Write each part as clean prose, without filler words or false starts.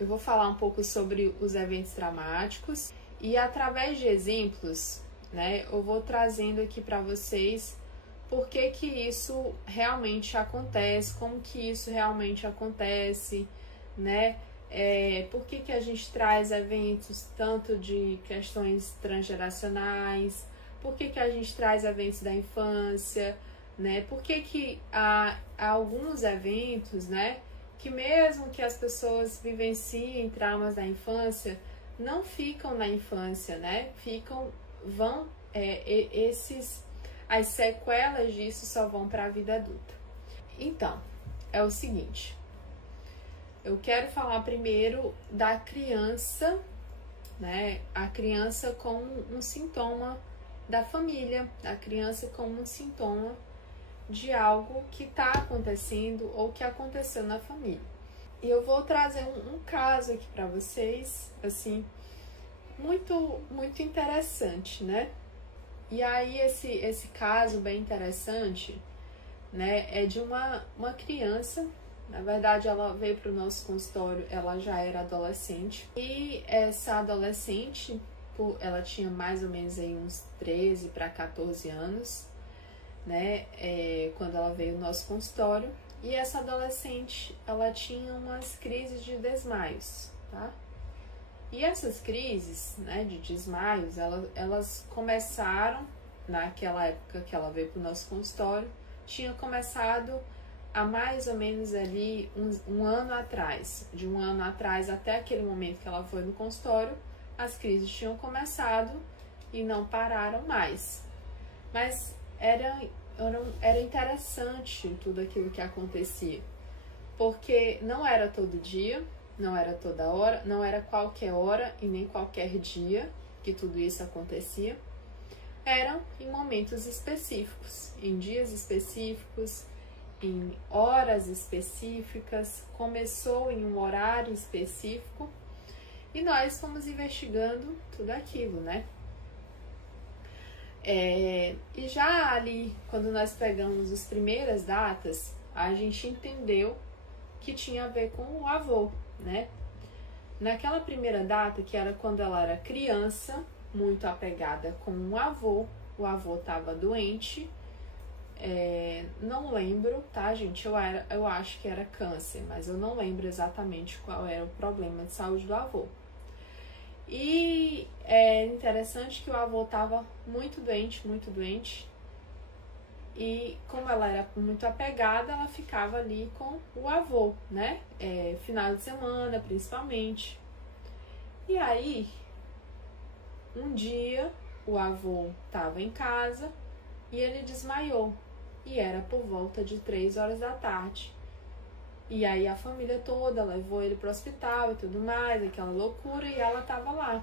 Eu vou falar um pouco sobre os eventos traumáticos e através de exemplos, né, eu vou trazendo aqui para vocês por que que isso realmente acontece, como que isso realmente acontece, né? Por que que a gente traz eventos tanto de questões transgeracionais, por que que a gente traz eventos da infância, né? Por que que há alguns eventos, né, que mesmo que as pessoas vivenciem traumas da infância, não ficam na infância, né? As sequelas disso só vão para a vida adulta. Então, é o seguinte, eu quero falar primeiro da criança, né? A criança como um sintoma da família, a criança como um sintoma de algo que está acontecendo ou que aconteceu na família. E eu vou trazer um caso aqui para vocês, assim, muito interessante, né? E aí esse caso bem interessante, né, é de uma criança. Na verdade, ela veio para o nosso consultório, ela já era adolescente. E essa adolescente, ela tinha mais ou menos aí uns 13 para 14 anos, né, quando ela veio no nosso consultório. E essa adolescente, ela tinha umas crises de desmaios, tá? E essas crises, né, de desmaios, elas começaram naquela época que ela veio para o nosso consultório, tinha começado há mais ou menos ali um ano atrás. De um ano atrás até aquele momento que ela foi no consultório, as crises tinham começado e não pararam mais. Mas era interessante tudo aquilo que acontecia, porque não era todo dia, não era toda hora, não era qualquer hora e nem qualquer dia que tudo isso acontecia. Eram em momentos específicos, em dias específicos, em horas específicas, começou em um horário específico e nós fomos investigando tudo aquilo, né? E já ali, quando nós pegamos as primeiras datas, a gente entendeu que tinha a ver com o avô, né? Naquela primeira data, que era quando ela era criança, muito apegada com o avô estava doente, não lembro, tá, gente? Eu acho que era câncer, mas eu não lembro exatamente qual era o problema de saúde do avô. E é interessante que o avô estava muito doente, e como ela era muito apegada, ela ficava ali com o avô, né? Final de semana, principalmente. E aí, um dia, o avô estava em casa e ele desmaiou. E era por volta de 3 horas da tarde. E aí a família toda levou ele para o hospital e tudo mais, aquela loucura, e ela estava lá.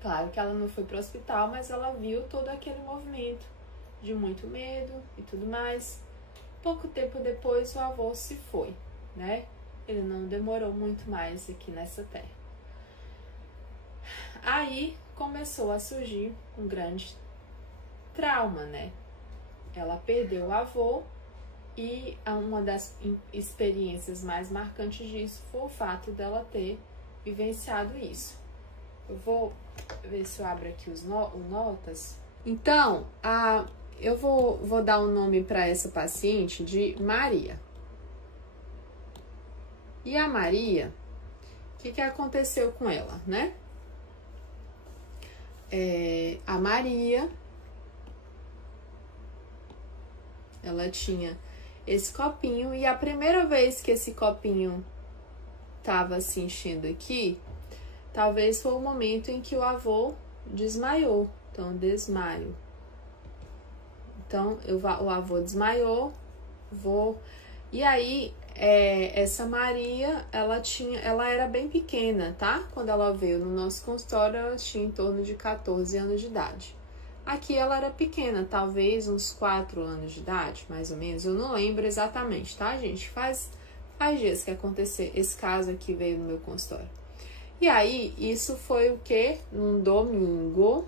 Claro que ela não foi para o hospital, mas ela viu todo aquele movimento de muito medo e tudo mais. Pouco tempo depois o avô se foi, né? Ele não demorou muito mais aqui nessa terra. Aí começou a surgir um grande trauma, né? Ela perdeu o avô. E uma das experiências mais marcantes disso foi o fato dela ter vivenciado isso. Eu vou ver se eu abro aqui os notas. Então, eu vou dar um nome para essa paciente de Maria. E a Maria, o que aconteceu com ela, né? A Maria, ela tinha esse copinho, e a primeira vez que esse copinho tava se enchendo aqui, talvez foi o momento em que o avô desmaiou. Então, desmaio. Então, o avô desmaiou, e aí, essa Maria, ela era bem pequena, tá? Quando ela veio no nosso consultório, ela tinha em torno de 14 anos de idade. Aqui ela era pequena, talvez uns 4 anos de idade, mais ou menos. Eu não lembro exatamente, tá, gente? Faz dias que aconteceu. Esse caso aqui veio no meu consultório. E aí, isso foi o quê? Um domingo,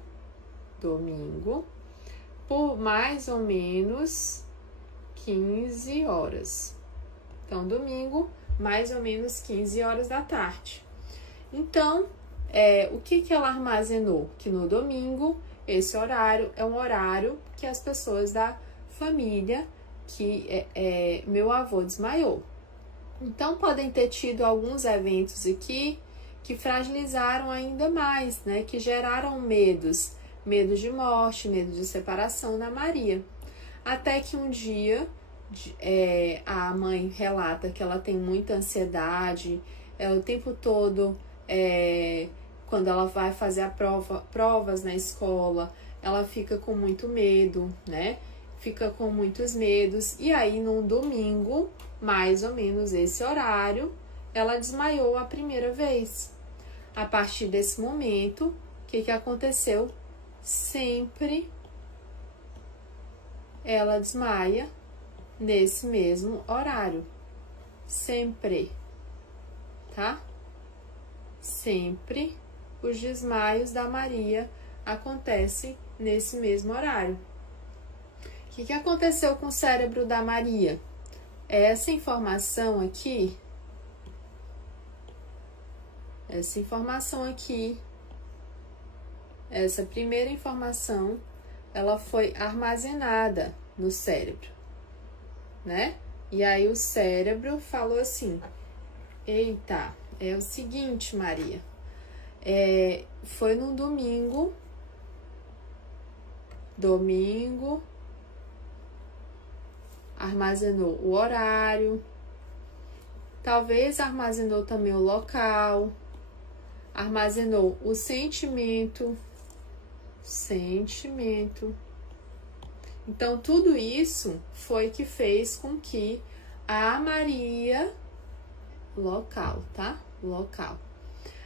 por mais ou menos 15 horas. Então, domingo, mais ou menos 15 horas da tarde. Então, o que ela armazenou? Que no domingo, esse horário é um horário que as pessoas da família, que meu avô desmaiou. Então, podem ter tido alguns eventos aqui que fragilizaram ainda mais, né? Que geraram medos. Medo de morte, medo de separação da Maria. Até que um dia, a mãe relata que ela tem muita ansiedade, ela o tempo todo, quando ela vai fazer provas na escola, ela fica com muito medo, né? Fica com muitos medos. E aí, no domingo, mais ou menos esse horário, ela desmaiou a primeira vez. A partir desse momento, o que aconteceu? Sempre ela desmaia nesse mesmo horário. Sempre, tá? Sempre os desmaios da Maria acontecem nesse mesmo horário. O que aconteceu com o cérebro da Maria? Essa informação aqui, essa primeira informação, ela foi armazenada no cérebro, né? E aí o cérebro falou assim: eita, é o seguinte, Maria, foi no domingo, armazenou o horário, talvez armazenou também o local, armazenou o sentimento. Então, tudo isso foi que fez com que a Maria, local,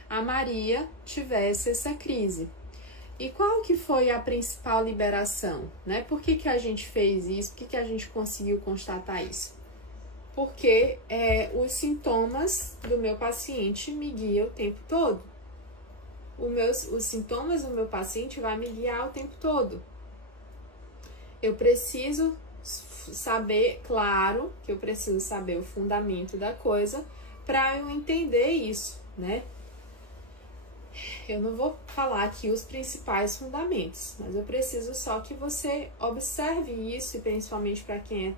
a Maria tivesse essa crise. E qual que foi a principal liberação, né? Por que a gente fez isso? Por que a gente conseguiu constatar isso? Porque os sintomas do meu paciente me guiam o tempo todo. Os sintomas do meu paciente vai me guiar o tempo todo. Eu preciso saber, claro, que eu preciso saber o fundamento da coisa para eu entender isso, né? Eu não vou falar aqui os principais fundamentos, mas eu preciso só que você observe isso, e principalmente para quem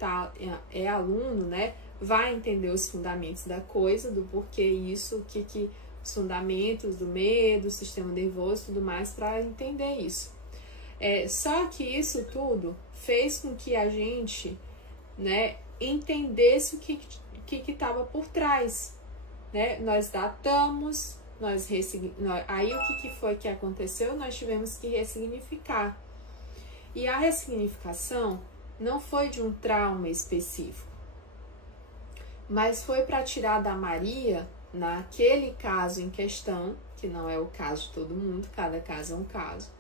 é aluno, né? Vai entender os fundamentos da coisa, do porquê isso, os fundamentos do medo, sistema nervoso e tudo mais, para entender isso. Só que isso tudo fez com que a gente, né, entendesse o que estava por trás, né? Nós datamos, aí o que foi que aconteceu? Nós tivemos que ressignificar. E a ressignificação não foi de um trauma específico, mas foi para tirar da Maria, naquele caso em questão, que não é o caso de todo mundo, cada caso é um caso,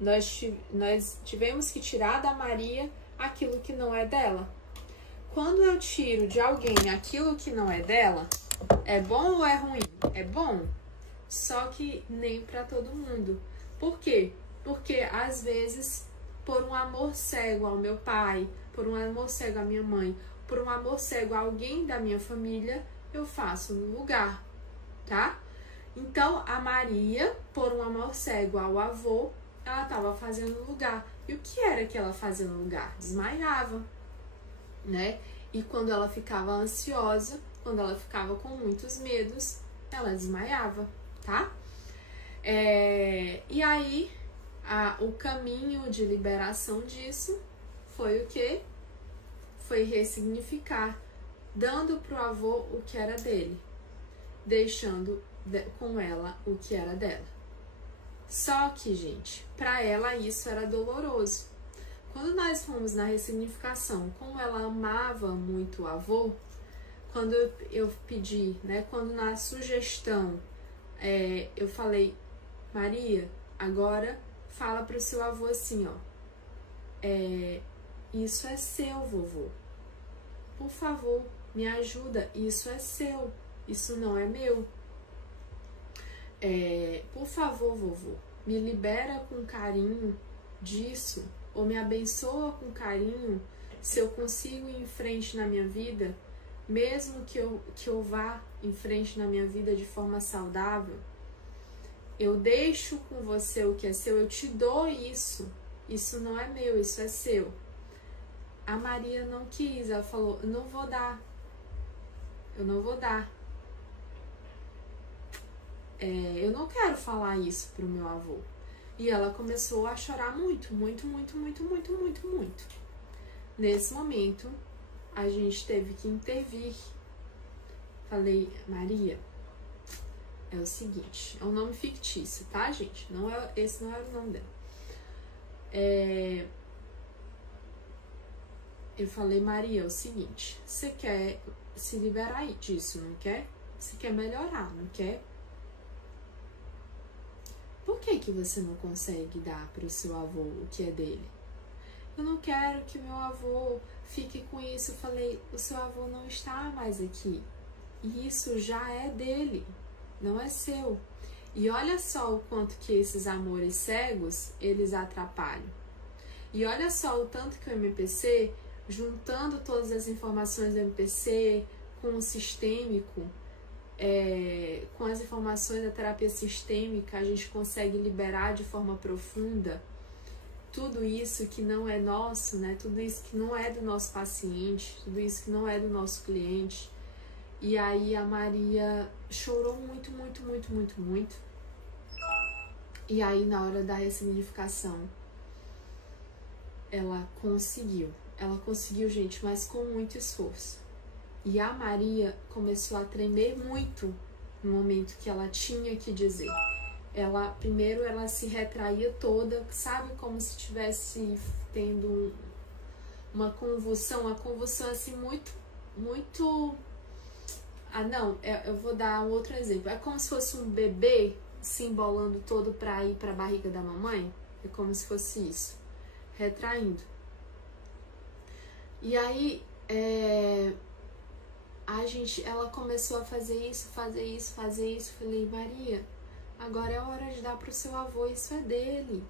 nós tivemos que tirar da Maria aquilo que não é dela. Quando eu tiro de alguém aquilo que não é dela, é bom ou é ruim? É bom, só que nem para todo mundo. Por quê? Porque às vezes, por um amor cego ao meu pai, por um amor cego à minha mãe, por um amor cego a alguém da minha família, eu faço no lugar, tá? Então, a Maria, por um amor cego ao avô, ela estava fazendo no lugar. E o que era que ela fazia no lugar? Desmaiava, né? E quando ela ficava ansiosa, quando ela ficava com muitos medos, ela desmaiava, tá? E aí, o caminho de liberação disso foi o quê? Foi ressignificar, dando pro avô o que era dele, deixando com ela o que era dela. Só que, gente, para ela isso era doloroso. Quando nós fomos na ressignificação, como ela amava muito o avô, quando eu pedi, né, quando na sugestão eu falei: Maria, agora fala pro seu avô assim, ó, isso é seu, vovô. Por favor, me ajuda, isso é seu, isso não é meu. Por favor, vovô, me libera com carinho disso, ou me abençoa com carinho, se eu consigo ir em frente na minha vida, mesmo que eu vá em frente na minha vida de forma saudável, eu deixo com você o que é seu, eu te dou isso. Isso não é meu, isso é seu. A Maria não quis, ela falou, eu não vou dar. Eu não vou dar. Eu não quero falar isso pro meu avô. E ela começou a chorar muito. Nesse momento, a gente teve que intervir. Falei, Maria, é o seguinte, é um nome fictício, tá, gente? Esse não era o nome dela. Eu falei, Maria, é o seguinte, você quer se liberar disso, não quer? Você quer melhorar, não quer? Por que você não consegue dar para o seu avô o que é dele? Eu não quero que meu avô fique com isso. Eu falei, o seu avô não está mais aqui. E isso já é dele, não é seu. E olha só o quanto que esses amores cegos, eles atrapalham. E olha só o tanto que o MPC, juntando todas as informações do MPC com o sistêmico, com as informações da terapia sistêmica, a gente consegue liberar de forma profunda tudo isso que não é nosso, né? Tudo isso que não é do nosso paciente, tudo isso que não é do nosso cliente. E aí a Maria chorou muito. E aí na hora da ressignificação, ela conseguiu, gente, mas com muito esforço. E a Maria começou a tremer muito no momento que ela tinha que dizer. Primeiro ela se retraía toda, sabe, como se estivesse tendo uma convulsão assim muito. Eu vou dar um outro exemplo. É como se fosse um bebê se embolando todo para ir para a barriga da mamãe. É como se fosse isso, retraindo. E aí ela começou a fazer isso. Falei, Maria, agora é hora de dar pro seu avô, isso é dele.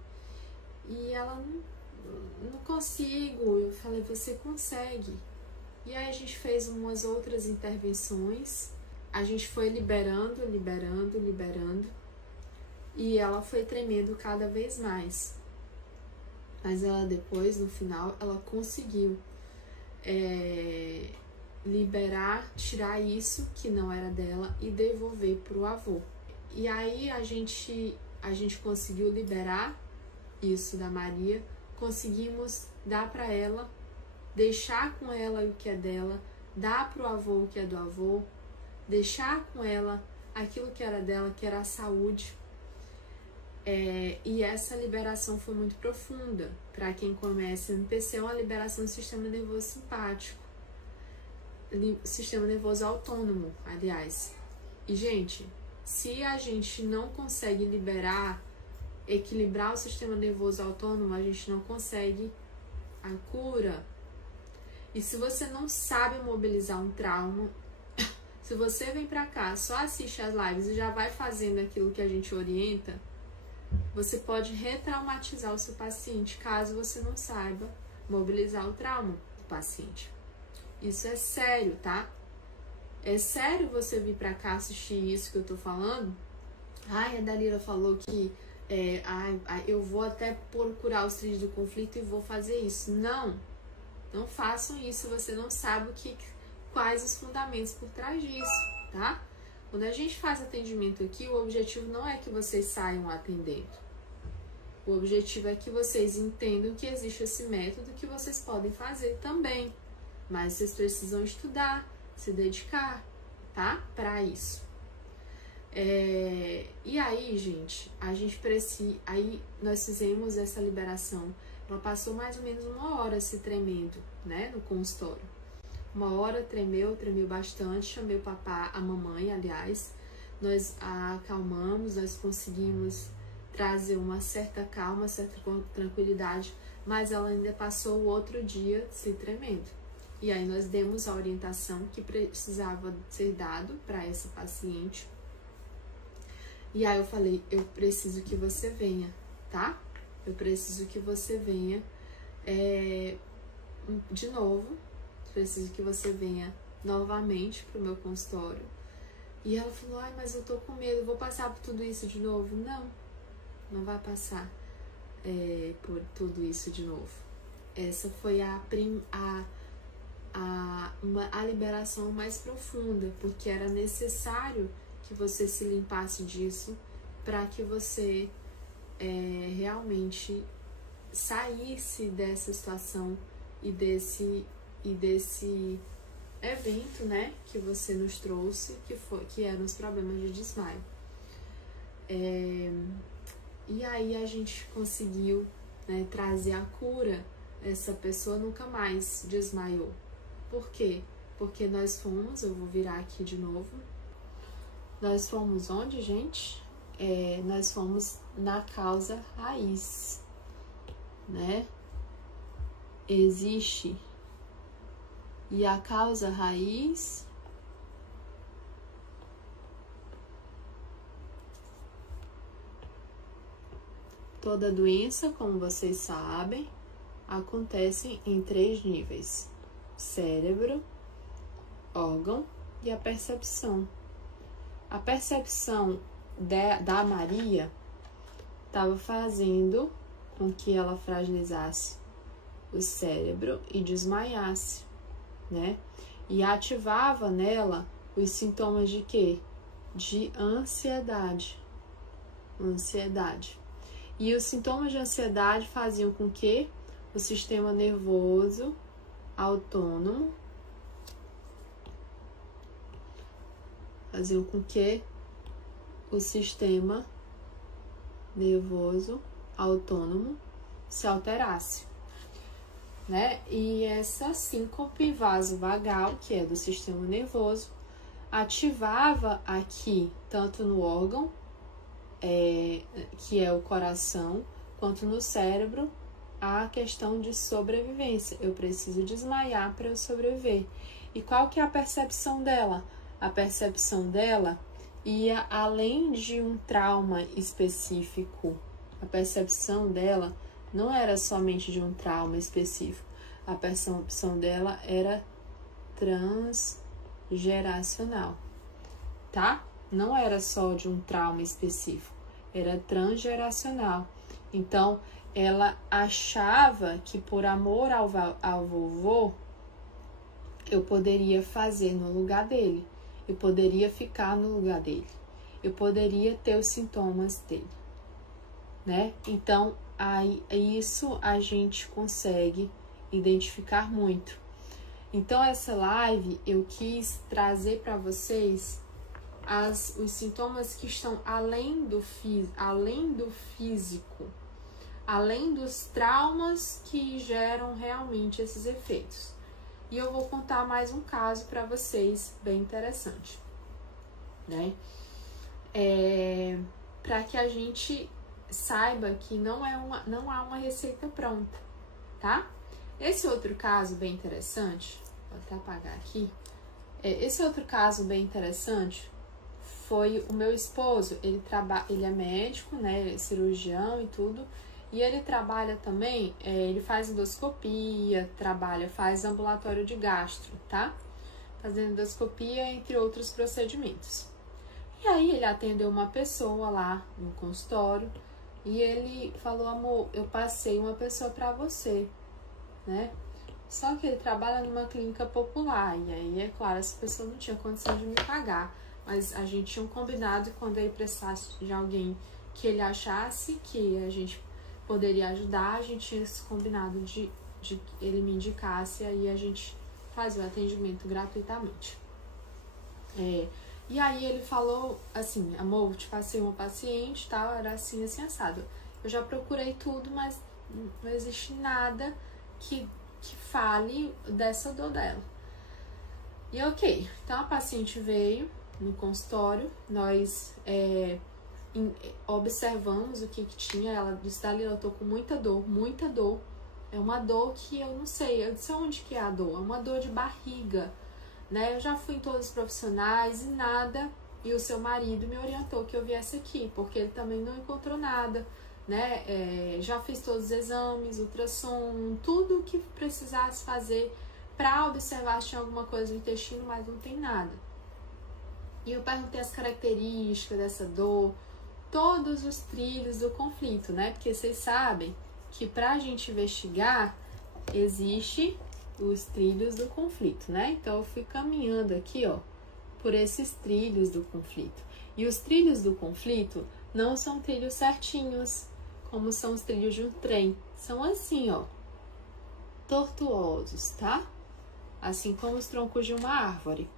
E ela, não consigo. Eu falei, você consegue. E aí a gente fez umas outras intervenções. A gente foi liberando. E ela foi tremendo cada vez mais. Mas ela depois, no final, ela conseguiu liberar, tirar isso que não era dela e devolver pro avô. E aí a gente conseguiu liberar isso da Maria, conseguimos dar para ela, deixar com ela o que é dela, dar pro avô o que é do avô, deixar com ela aquilo que era dela, que era a saúde. E essa liberação foi muito profunda. Para quem começa MPC, é uma liberação do sistema nervoso simpático, sistema nervoso autônomo, aliás. E, gente, se a gente não consegue equilibrar o sistema nervoso autônomo, a gente não consegue a cura. E se você não sabe mobilizar um trauma, se você vem pra cá, só assiste as lives e já vai fazendo aquilo que a gente orienta, você pode retraumatizar o seu paciente, caso você não saiba mobilizar o trauma do paciente. Isso é sério, tá? É sério você vir pra cá assistir isso que eu tô falando? A Dalila falou que eu vou até procurar os trilhos do conflito e vou fazer isso. Não façam isso se você não sabe quais os fundamentos por trás disso, tá? Quando a gente faz atendimento aqui, o objetivo não é que vocês saiam atendendo. O objetivo é que vocês entendam que existe esse método que vocês podem fazer também. Mas vocês precisam estudar, se dedicar, tá? Para isso. E aí, gente, aí nós fizemos essa liberação. Ela passou mais ou menos 1 hora se tremendo, né? No consultório. 1 hora tremeu bastante. Chamei o papá, a mamãe, aliás. Nós a acalmamos, nós conseguimos trazer uma certa calma, uma certa tranquilidade, mas ela ainda passou o outro dia se tremendo. E aí nós demos a orientação que precisava ser dado para essa paciente. E aí eu falei, eu preciso que você venha, tá? Eu preciso que você venha de novo. Preciso que você venha novamente pro meu consultório. E ela falou, ai, mas eu tô com medo, vou passar por tudo isso de novo. Não, não vai passar por tudo isso de novo. Essa foi a liberação mais profunda, porque era necessário que você se limpasse disso para que você realmente saísse dessa situação e desse evento, né, que você nos trouxe, que eram os problemas de desmaio. E aí a gente conseguiu, né, trazer a cura. Essa pessoa nunca mais desmaiou. Por quê? Porque nós fomos, eu vou virar aqui de novo. Nós fomos onde, gente? Nós fomos na causa raiz, né? Existe. E a causa raiz toda doença, como vocês sabem, acontece em 3 níveis: cérebro, órgão e a percepção. A percepção da Maria estava fazendo com que ela fragilizasse o cérebro e desmaiasse, né? E ativava nela os sintomas de quê? De ansiedade. E os sintomas de ansiedade faziam com que o sistema nervoso autônomo se alterasse, né? E essa síncope vasovagal, que é do sistema nervoso, ativava aqui, tanto no órgão, que é o coração, quanto no cérebro, a questão de sobrevivência. Eu preciso desmaiar para eu sobreviver. E qual que é a percepção dela? A percepção dela ia além de um trauma específico. A percepção dela não era somente de um trauma específico. A percepção dela era transgeracional, tá? Não era só de um trauma específico, era transgeracional. Então, ela achava que por amor ao vovô, eu poderia fazer no lugar dele, eu poderia ficar no lugar dele, eu poderia ter os sintomas dele, né? Então, isso a gente consegue identificar muito. Então, essa live eu quis trazer para vocês os sintomas que estão além do físico, além dos traumas que geram realmente esses efeitos. E eu vou contar mais um caso para vocês, bem interessante, né? Para que a gente saiba que não há uma receita pronta, tá? Esse outro caso bem interessante, vou até apagar aqui. Esse outro caso bem interessante foi o meu esposo. Ele é médico, né, cirurgião e tudo, e ele trabalha também, ele faz endoscopia, faz ambulatório de gastro, tá? Fazendo endoscopia, entre outros procedimentos. E aí ele atendeu uma pessoa lá no consultório e ele falou, amor, eu passei uma pessoa para você, né? Só que ele trabalha numa clínica popular, e aí, é claro, essa pessoa não tinha condição de me pagar, mas a gente tinha um combinado, quando ele precisasse de alguém que ele achasse que a gente poderia ajudar, a gente tinha esse combinado de que ele me indicasse, e aí a gente fazia o atendimento gratuitamente. E aí ele falou assim, amor, te passei uma paciente, tal, era assim, assim, assado. Eu já procurei tudo, mas não existe nada que fale dessa dor dela. E ok, então a paciente veio no consultório, nós observamos o que tinha, ela disse, Dali, eu tô com muita dor, é uma dor que eu não sei, eu disse, onde que é a dor? É uma dor de barriga, né? Eu já fui em todos os profissionais e nada, e o seu marido me orientou que eu viesse aqui, porque ele também não encontrou nada, né? Já fiz todos os exames, ultrassom, tudo que precisasse fazer pra observar se tinha alguma coisa no intestino, mas não tem nada. E eu perguntei as características dessa dor, todos os trilhos do conflito, né? Porque vocês sabem que pra gente investigar, existe os trilhos do conflito, né? Então eu fui caminhando aqui, ó, por esses trilhos do conflito. E os trilhos do conflito não são trilhos certinhos, como são os trilhos de um trem. São assim, ó, tortuosos, tá? Assim como os troncos de uma árvore.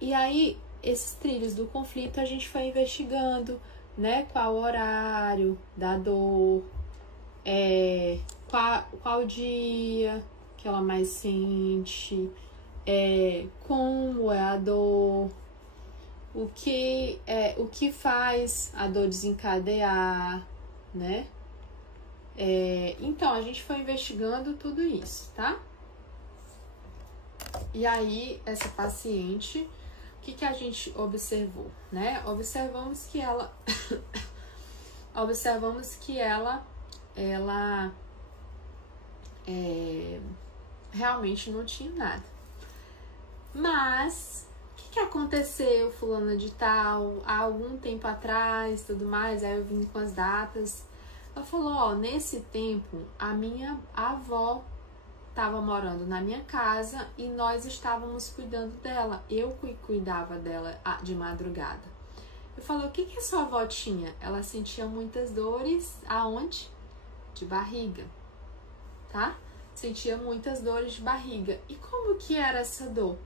E aí, esses trilhos do conflito a gente foi investigando, né? Qual o horário da dor, qual dia que ela mais sente, como é a dor, o que faz a dor desencadear, né? Então, a gente foi investigando tudo isso, tá? E aí, essa paciente, o que a gente observou, né? Observamos que ela realmente não tinha nada. Mas, o que aconteceu, fulana de tal, há algum tempo atrás, tudo mais, aí eu vim com as datas. Ela falou, ó, nesse tempo, a minha avó estava morando na minha casa e nós estávamos cuidando dela. Eu cuidava dela de madrugada. Eu falei, o que a sua avó tinha? Ela sentia muitas dores, aonde? De barriga, tá? Sentia muitas dores de barriga. E como que era essa dor?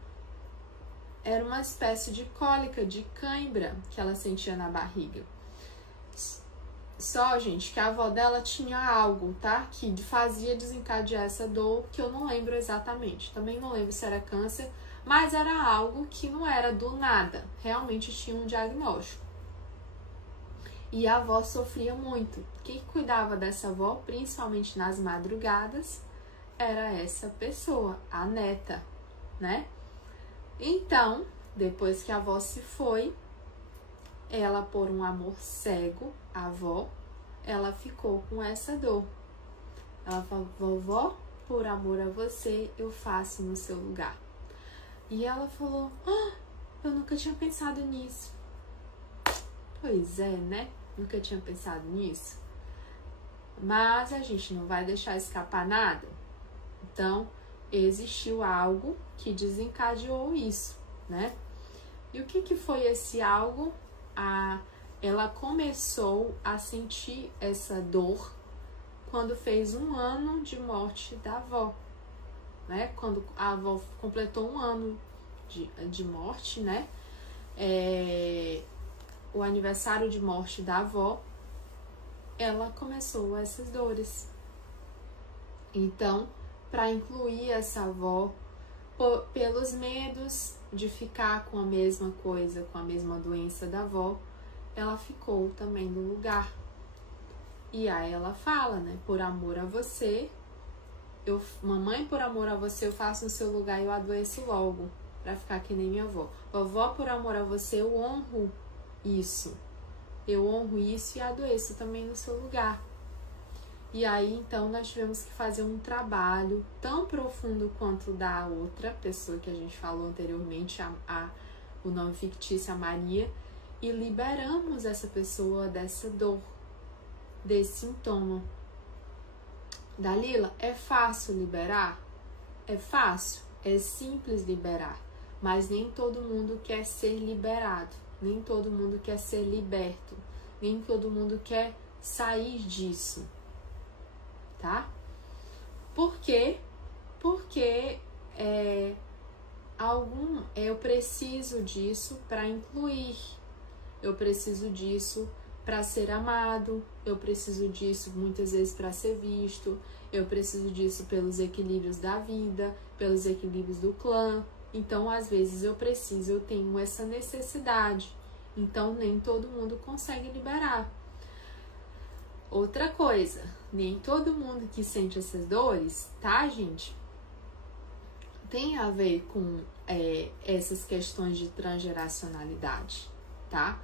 Era uma espécie de cólica, de cãibra que ela sentia na barriga. Só, gente, que a avó dela tinha algo, tá? Que fazia desencadear essa dor, que eu não lembro exatamente. Também não lembro se era câncer, mas era algo que não era do nada. Realmente tinha um diagnóstico. E a avó sofria muito. Quem cuidava dessa avó, principalmente nas madrugadas, era essa pessoa, a neta, né? Então, depois que a avó se foi, ela, por um amor cego, a avó, ela ficou com essa dor. Ela falou, vovó, por amor a você, eu faço no seu lugar. E ela falou, eu nunca tinha pensado nisso. Pois é, né? Nunca tinha pensado nisso. Mas a gente não vai deixar escapar nada. Então, existiu algo que desencadeou isso, né? E o que foi esse algo? Ela começou a sentir essa dor quando fez 1 ano de morte da avó, né? Quando a avó completou 1 ano de morte, né? O aniversário de morte da avó, ela começou essas dores. Então, para incluir essa avó, pelos medos de ficar com a mesma coisa, com a mesma doença da avó, ela ficou também no lugar. E aí ela fala, né? Por amor a você, mamãe, por amor a você, eu faço no seu lugar e eu adoeço logo, pra ficar que nem minha avó. Vovó, por amor a você, eu honro isso. Eu honro isso e adoeço também no seu lugar. E aí, então, nós tivemos que fazer um trabalho tão profundo quanto o da outra pessoa que a gente falou anteriormente, o nome fictício, a Maria, e liberamos essa pessoa dessa dor, desse sintoma. Dalila, é fácil liberar? É fácil, é simples liberar, mas nem todo mundo quer ser liberado, nem todo mundo quer ser liberto, nem todo mundo quer sair disso. Tá? Por quê? Porque eu preciso disso para incluir, eu preciso disso para ser amado, eu preciso disso muitas vezes para ser visto, eu preciso disso pelos equilíbrios da vida, pelos equilíbrios do clã. Então, às vezes eu tenho essa necessidade. Então, nem todo mundo consegue liberar. Outra coisa, nem todo mundo que sente essas dores, tá, gente? Tem a ver com essas questões de transgeracionalidade, tá?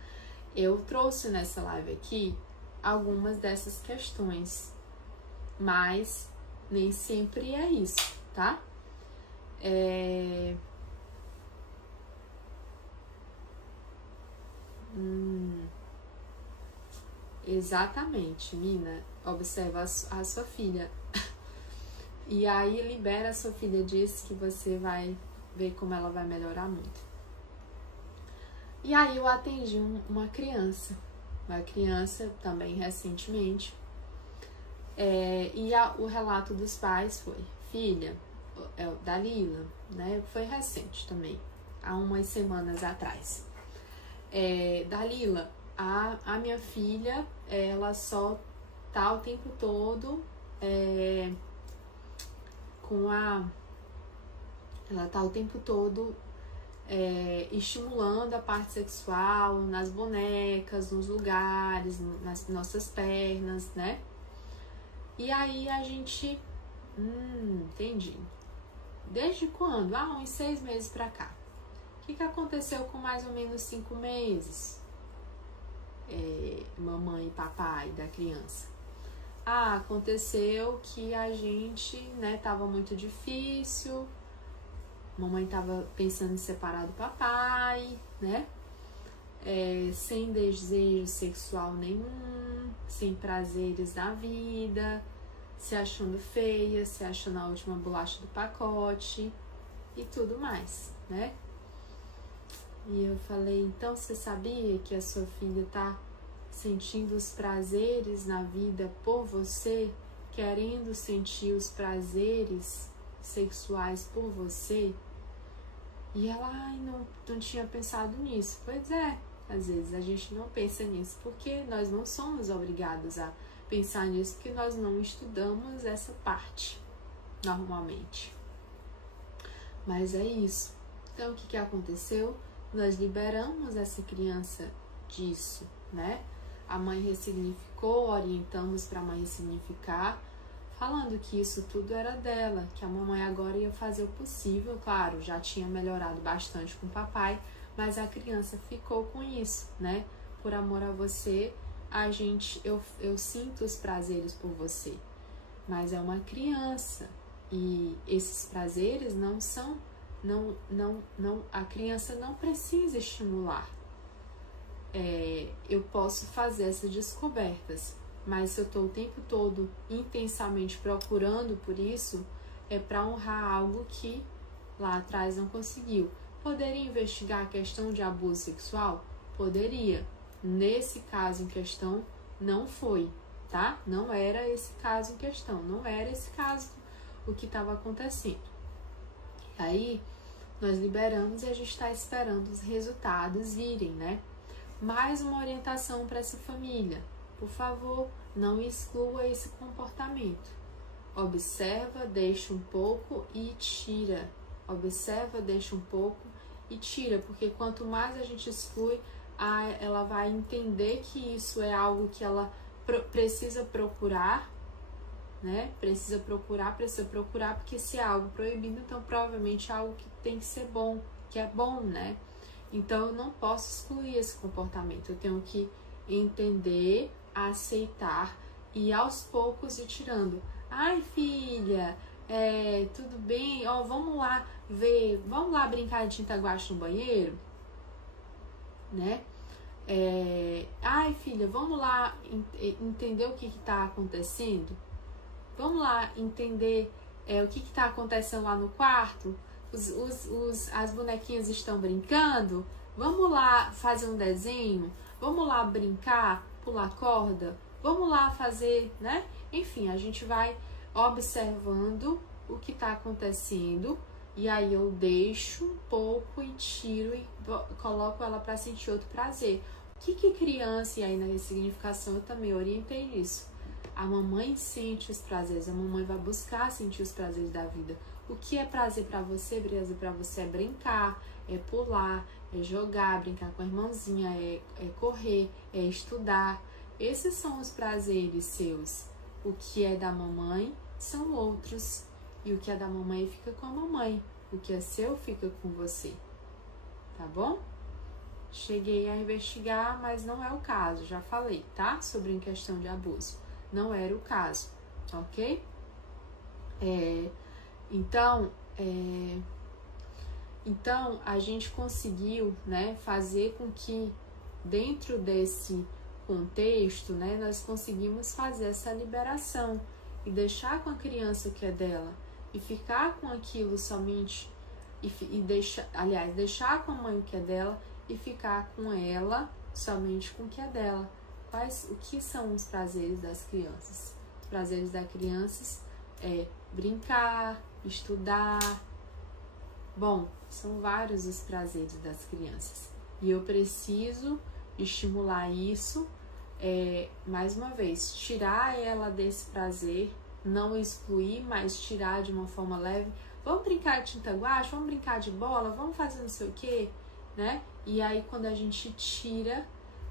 Eu trouxe nessa live aqui algumas dessas questões, mas nem sempre é isso, tá? Exatamente, Mina. Observa a sua filha. E aí libera a sua filha disso, que você vai ver como ela vai melhorar muito. E aí eu atendi uma criança também recentemente. O relato dos pais foi: filha, Dalila, né? Foi recente também, há umas semanas atrás. Dalila, a minha filha, ela só tá o tempo todo ela tá o tempo todo estimulando a parte sexual nas bonecas, nos lugares, nas nossas pernas, né? E aí a gente, entendi. Desde quando? Uns 6 meses pra cá. O que aconteceu com mais ou menos 5 meses? Mamãe e papai da criança. Aconteceu que a gente, né, tava muito difícil. Mamãe tava pensando em separar do papai, né? Sem desejo sexual nenhum, sem prazeres da vida, se achando feia, se achando a última bolacha do pacote e tudo mais, né? E eu falei: então você sabia que a sua filha tá sentindo os prazeres na vida por você, querendo sentir os prazeres sexuais por você? E ela, não tinha pensado nisso. Pois é, às vezes a gente não pensa nisso, porque nós não somos obrigados a pensar nisso, porque nós não estudamos essa parte, normalmente. Mas é isso. Então, o que aconteceu? Nós liberamos essa criança disso, né? A mãe ressignificou, orientamos para a mãe ressignificar, falando que isso tudo era dela, que a mamãe agora ia fazer o possível. Claro, já tinha melhorado bastante com o papai, mas a criança ficou com isso, né? Por amor a você, eu sinto os prazeres por você, mas é uma criança e esses prazeres não são, a criança não precisa estimular. Eu posso fazer essas descobertas, mas se eu estou o tempo todo intensamente procurando por isso, é para honrar algo que lá atrás não conseguiu. Poderia investigar a questão de abuso sexual? Poderia. Nesse caso em questão, não foi, tá? Não era esse caso em questão, não era esse caso o que estava acontecendo. E aí, nós liberamos e a gente está esperando os resultados virem, né? Mais uma orientação para essa família. Por favor, não exclua esse comportamento. Observa, deixa um pouco e tira. Observa, deixa um pouco e tira, porque quanto mais a gente exclui, ela vai entender que isso é algo que ela precisa procurar, né? Precisa procurar, porque se é algo proibido, então provavelmente é algo que tem que ser bom, que é bom, né? Então eu não posso excluir esse comportamento, eu tenho que entender, aceitar e aos poucos ir tirando. Ai, filha, tudo bem? Vamos lá brincar de tinta guache no banheiro, né? Ai, filha, vamos lá entender o que está acontecendo? Vamos lá entender o que está acontecendo lá no quarto? As bonequinhas estão brincando? Vamos lá fazer um desenho? Vamos lá brincar, pular corda? Vamos lá fazer, né? Enfim, a gente vai observando o que está acontecendo e aí eu deixo um pouco e tiro e coloco ela para sentir outro prazer. O que criança, e aí na ressignificação eu também orientei isso. A mamãe sente os prazeres, a mamãe vai buscar sentir os prazeres da vida. O que é prazer para você? Prazer para você é brincar, é pular, é jogar, brincar com a irmãzinha, é correr, é estudar. Esses são os prazeres seus. O que é da mamãe são outros. E o que é da mamãe fica com a mamãe. O que é seu fica com você. Tá bom? Cheguei a investigar, mas não é o caso. Já falei, tá? Sobre em questão de abuso. Não era o caso, ok? Então, Então, a gente conseguiu, né, fazer com que, dentro desse contexto, né, nós conseguimos fazer essa liberação e deixar com a criança que é dela e ficar com aquilo somente deixar com a mãe o que é dela e ficar com ela somente com o que é dela. O que são os prazeres das crianças? Os prazeres das crianças é brincar, estudar. Bom, são vários os prazeres das crianças. E eu preciso estimular isso, mais uma vez, tirar ela desse prazer, não excluir, mas tirar de uma forma leve. Vamos brincar de tinta guache, vamos brincar de bola, vamos fazer não sei o quê, né? E aí, quando a gente tira,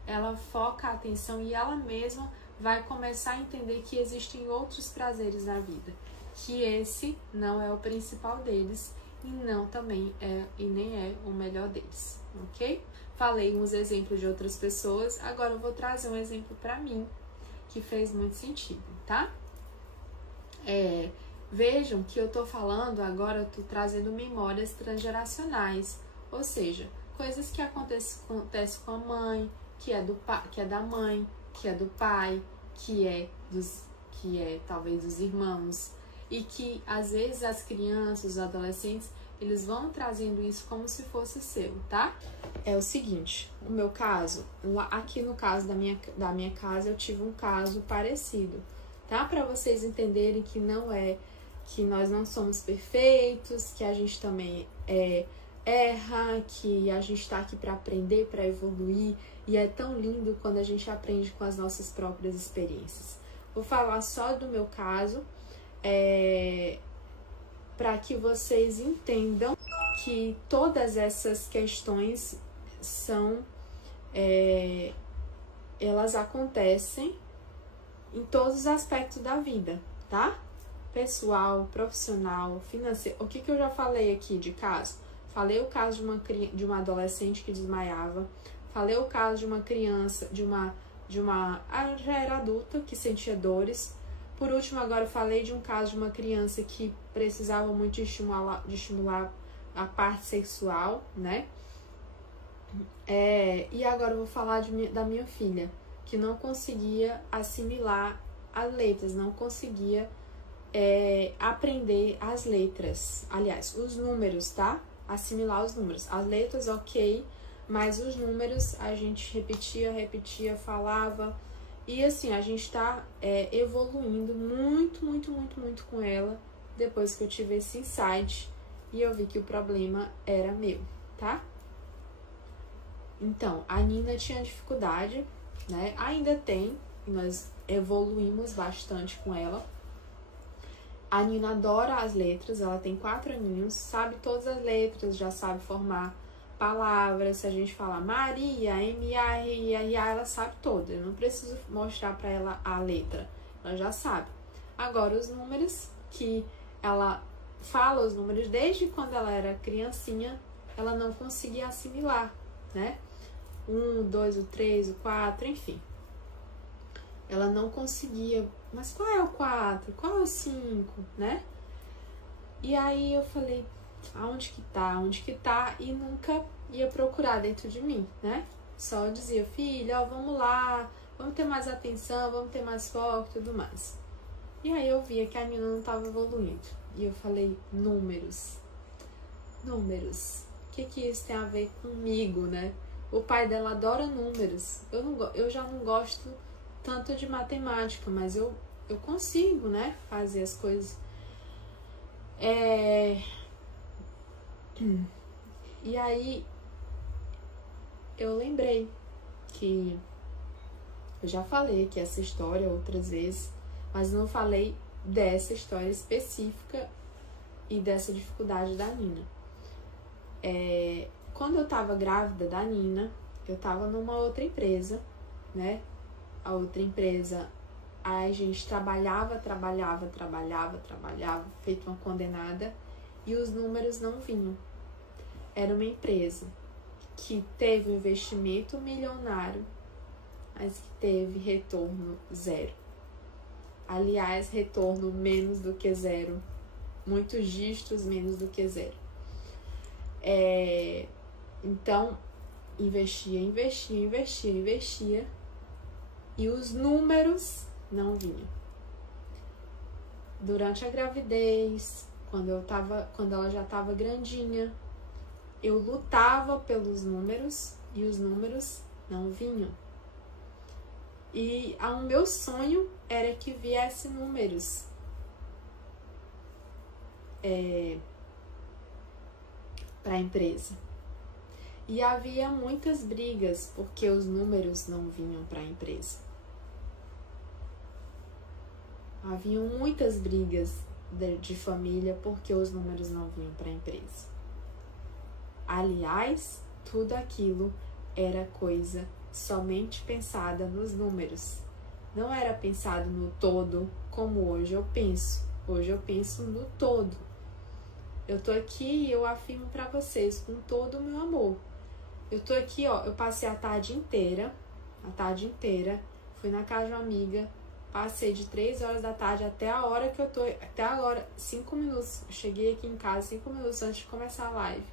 ela foca a atenção e ela mesma vai começar a entender que existem outros prazeres na vida, que esse não é o principal deles e nem é o melhor deles, ok? Falei uns exemplos de outras pessoas, agora eu vou trazer um exemplo para mim que fez muito sentido, tá? Vejam que eu tô falando agora, eu tô trazendo memórias transgeracionais, ou seja, coisas que acontecem com a mãe, que é da mãe, que é do pai, que é talvez dos irmãos, e que às vezes as crianças, os adolescentes, eles vão trazendo isso como se fosse seu, tá? É o seguinte, no meu caso, aqui no caso da minha casa, eu tive um caso parecido, tá? Para vocês entenderem que que nós não somos perfeitos, que a gente também erra, que a gente está aqui para aprender, para evoluir, e é tão lindo quando a gente aprende com as nossas próprias experiências. Vou falar só do meu caso, para que vocês entendam que todas essas questões elas acontecem em todos os aspectos da vida, tá? Pessoal, profissional, financeiro. O que eu já falei aqui de caso? Falei o caso de uma adolescente que desmaiava. Falei o caso de uma criança, já era adulta, que sentia dores. Por último, agora eu falei de um caso de uma criança que precisava muito de estimular a parte sexual, né? E agora eu vou falar da minha filha, que não conseguia assimilar as letras, não conseguia aprender as letras. Aliás, os números, tá? Assimilar os números. As letras, ok, mas os números a gente repetia, falava. E assim, a gente tá evoluindo muito, muito, muito, muito com ela depois que eu tive esse insight e eu vi que o problema era meu, tá? Então, a Nina tinha dificuldade, né? Ainda tem, nós evoluímos bastante com ela. A Nina adora as letras, ela tem 4 aninhos, sabe todas as letras, já sabe formar palavras. Se a gente falar Maria, M-A-R-I-A, ela sabe toda. Eu não preciso mostrar para ela a letra, ela já sabe. Agora, os números, que ela fala os números desde quando ela era criancinha, ela não conseguia assimilar, né? 1, 2, o 3, o 4, enfim. Ela não conseguia, mas qual é o 4? Qual é o 5, né? E aí eu falei, aonde que tá? E nunca ia procurar dentro de mim, né? Só dizia, filha, ó, vamos lá, vamos ter mais atenção, vamos ter mais foco e tudo mais. E aí eu via que a menina não estava evoluindo. E eu falei, números. O que isso tem a ver comigo, né? O pai dela adora números. Eu já não gosto tanto de matemática, mas eu consigo, né? Fazer as coisas. E aí eu lembrei que eu já falei aqui essa história outras vezes, mas não falei dessa história específica e dessa dificuldade da Nina. Quando eu tava grávida da Nina, eu tava numa outra empresa, né? A outra empresa, a gente trabalhava, feito uma condenada, e os números não vinham. Era uma empresa que teve um investimento milionário, mas que teve retorno zero. Aliás, retorno menos do que zero muitos dígitos menos do que 0. Então, investia, e os números não vinham. Durante a gravidez, quando ela já estava grandinha, eu lutava pelos números e os números não vinham. E o meu sonho era que viesse números para a empresa. E havia muitas brigas porque os números não vinham para a empresa. Haviam muitas brigas de família porque os números não vinham para a empresa. Aliás, tudo aquilo era coisa somente pensada nos números. Não era pensado no todo como hoje eu penso. Hoje eu penso no todo. Eu tô aqui e eu afirmo para vocês com todo o meu amor. Eu tô aqui, ó, eu passei a tarde inteira, fui na casa de uma amiga, passei de 3 horas da tarde até a hora que eu tô, até agora, 5 minutos, eu cheguei aqui em casa 5 minutos antes de começar a live.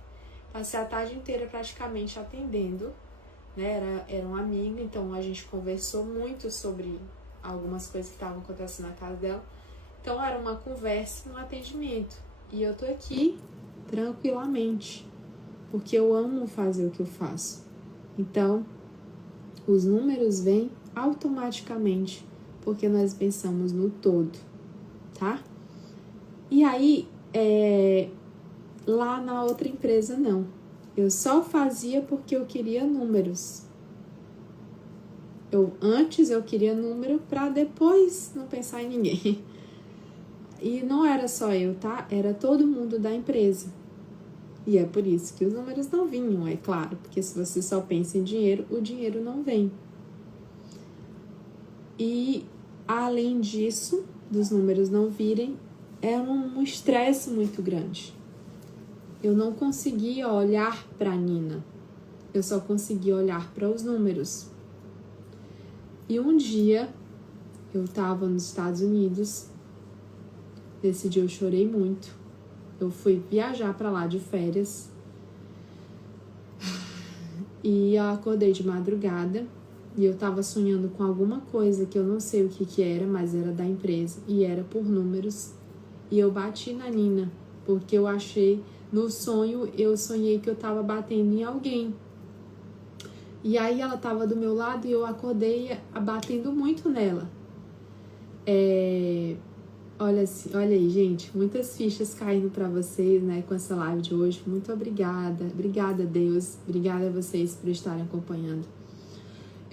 Passei a tarde inteira praticamente atendendo, né, era uma amiga, então a gente conversou muito sobre algumas coisas que estavam acontecendo na casa dela. Então era uma conversa, um atendimento. E eu tô aqui tranquilamente, porque eu amo fazer o que eu faço. Então, os números vêm automaticamente, porque nós pensamos no todo, tá? E aí, lá na outra empresa, não. Eu só fazia porque eu queria números. Antes eu queria número para depois não pensar em ninguém. E não era só eu, tá? Era todo mundo da empresa. E é por isso que os números não vinham, é claro. Porque se você só pensa em dinheiro, o dinheiro não vem. E, além disso, dos números não virem, era um estresse muito grande. Eu não conseguia olhar para a Nina. Eu só conseguia olhar para os números. E um dia, eu estava nos Estados Unidos. Nesse dia eu chorei muito. Eu fui viajar para lá de férias. E eu acordei de madrugada. E eu tava sonhando com alguma coisa que eu não sei o que era, mas era da empresa. E era por números. E eu bati na Nina. Porque eu achei, no sonho, eu sonhei que eu tava batendo em alguém. E aí ela tava do meu lado e eu acordei batendo muito nela. Olha aí, gente, muitas fichas caindo para vocês, né, com essa live de hoje. Muito obrigada. Obrigada, Deus. Obrigada a vocês por estarem acompanhando.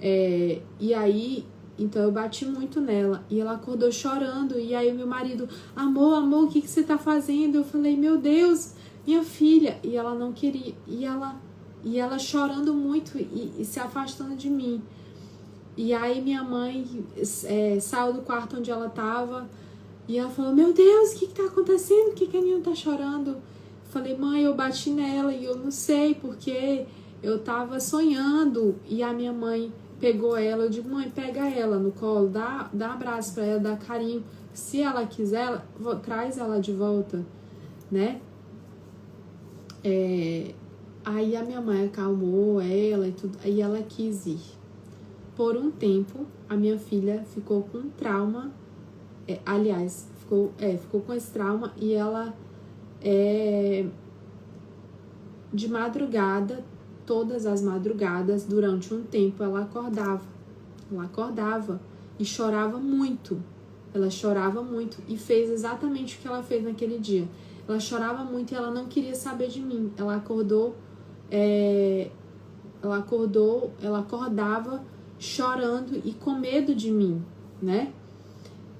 E aí, então eu bati muito nela. E ela acordou chorando. E aí o meu marido, amor, o que você tá fazendo? Eu falei, meu Deus, minha filha. E ela não queria. E ela chorando muito e se afastando de mim. E aí minha mãe saiu do quarto onde ela tava. E ela falou, meu Deus, o que tá acontecendo? Por que a Nina tá chorando? Eu falei, mãe, eu bati nela e eu não sei porque eu tava sonhando. E a minha mãe pegou ela, eu digo, mãe, pega ela no colo, dá abraço pra ela, dá carinho. Se ela quiser, traz ela de volta, né? Aí a minha mãe acalmou ela e tudo, aí ela quis ir. Por um tempo, a minha filha ficou com trauma. Ficou com esse trauma e ela, de madrugada, todas as madrugadas, durante um tempo, ela acordava e chorava muito. Ela chorava muito e fez exatamente o que ela fez naquele dia. Ela chorava muito e ela não queria saber de mim. Ela acordava chorando e com medo de mim, né?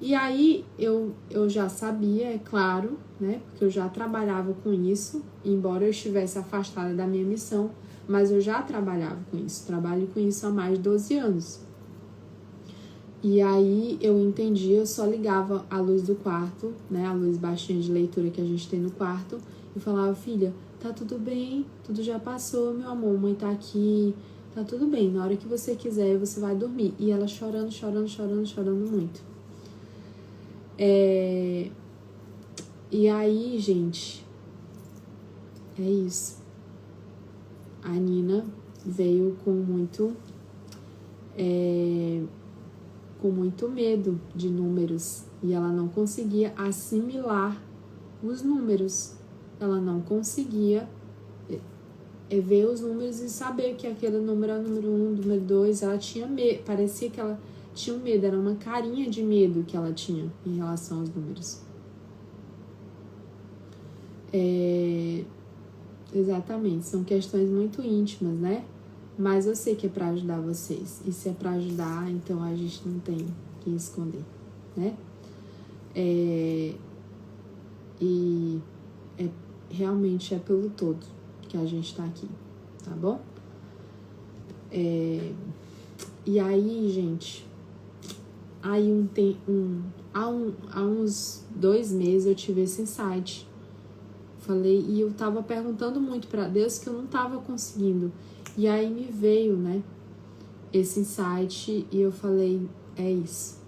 E aí eu já sabia, é claro, né? Porque eu já trabalhava com isso, embora eu estivesse afastada da minha missão, mas eu já trabalhava com isso. Trabalho com isso há mais de 12 anos. E aí eu entendi, eu só ligava a luz do quarto, né? A luz baixinha de leitura que a gente tem no quarto, e falava, filha, tá tudo bem, tudo já passou, meu amor, mãe tá aqui, tá tudo bem, na hora que você quiser você vai dormir. E ela chorando muito. E aí, gente, é isso. A Nina veio com muito medo de números e ela não conseguia assimilar os números. Ela não conseguia ver os números e saber que aquele número era o número 1, número 2. Ela tinha medo, parecia que ela tinha um medo, era uma carinha de medo que ela tinha em relação aos números. Exatamente, são questões muito íntimas, né? Mas eu sei que é para ajudar vocês. E se é para ajudar, então a gente não tem que esconder, né? Realmente é pelo todo que a gente tá aqui, tá bom? E aí, gente, aí há uns 2 meses eu tive esse insight. Falei, e eu tava perguntando muito para Deus que eu não tava conseguindo. E aí me veio, né, esse insight e eu falei, é isso.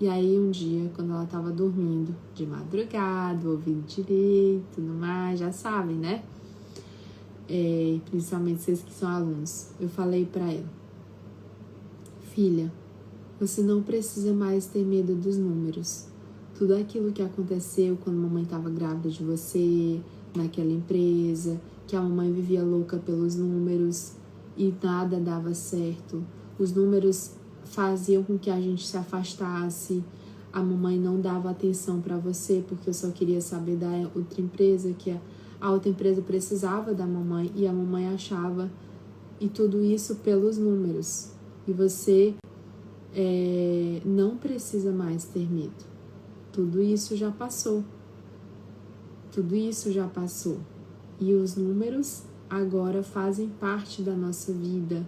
E aí um dia, quando ela tava dormindo, de madrugada, ouvindo direito, tudo mais, já sabem, né? Principalmente vocês que são alunos. Eu falei para ela, filha, você não precisa mais ter medo dos números. Tudo aquilo que aconteceu quando a mamãe estava grávida de você, naquela empresa, que a mamãe vivia louca pelos números e nada dava certo. Os números faziam com que a gente se afastasse. A mamãe não dava atenção para você porque eu só queria saber da outra empresa, que a outra empresa precisava da mamãe e a mamãe achava. E tudo isso pelos números. E você não precisa mais ter medo. Tudo isso já passou. Tudo isso já passou. E os números agora fazem parte da nossa vida.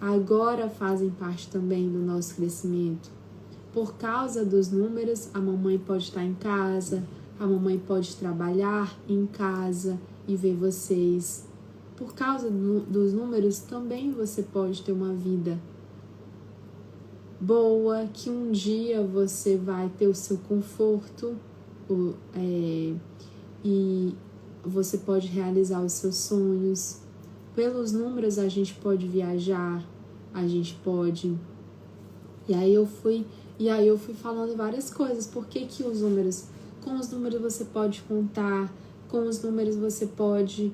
Agora fazem parte também do nosso crescimento. Por causa dos números, a mamãe pode estar em casa, a mamãe pode trabalhar em casa e ver vocês. Por causa dos números, também você pode ter uma vida boa, que um dia você vai ter o seu conforto e você pode realizar os seus sonhos. Pelos números a gente pode viajar, a gente pode... E aí eu fui falando várias coisas. Por que os números? Com os números você pode contar, com os números você pode...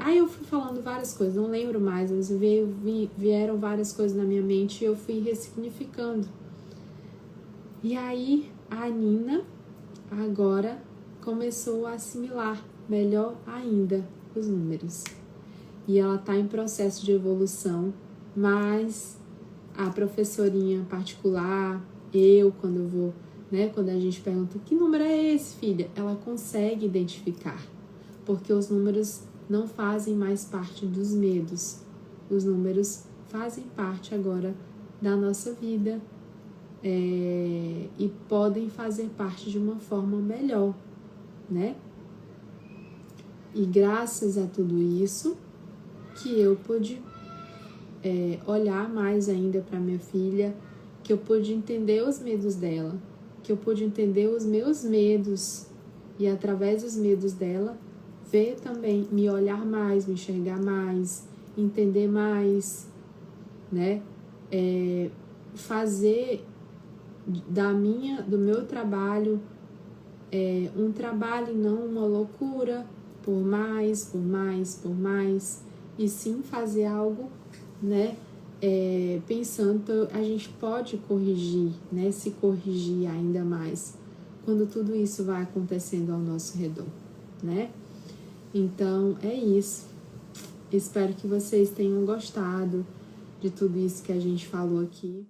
Aí eu fui falando várias coisas, não lembro mais, mas vieram várias coisas na minha mente e eu fui ressignificando. E aí a Nina agora começou a assimilar melhor ainda os números. E ela está em processo de evolução, mas a professorinha particular, quando eu vou, né, quando a gente pergunta, que número é esse, filha? Ela consegue identificar, porque os números não fazem mais parte dos medos. Os números fazem parte agora da nossa vida e podem fazer parte de uma forma melhor, né? E graças a tudo isso que eu pude olhar mais ainda para minha filha, que eu pude entender os medos dela, que eu pude entender os meus medos e através dos medos dela ver também, me olhar mais, me enxergar mais, entender mais, né? Fazer do meu trabalho um trabalho e não uma loucura, por mais, e sim fazer algo, né? Pensando, a gente pode corrigir, né? Se corrigir ainda mais quando tudo isso vai acontecendo ao nosso redor, né? Então, é isso. Espero que vocês tenham gostado de tudo isso que a gente falou aqui.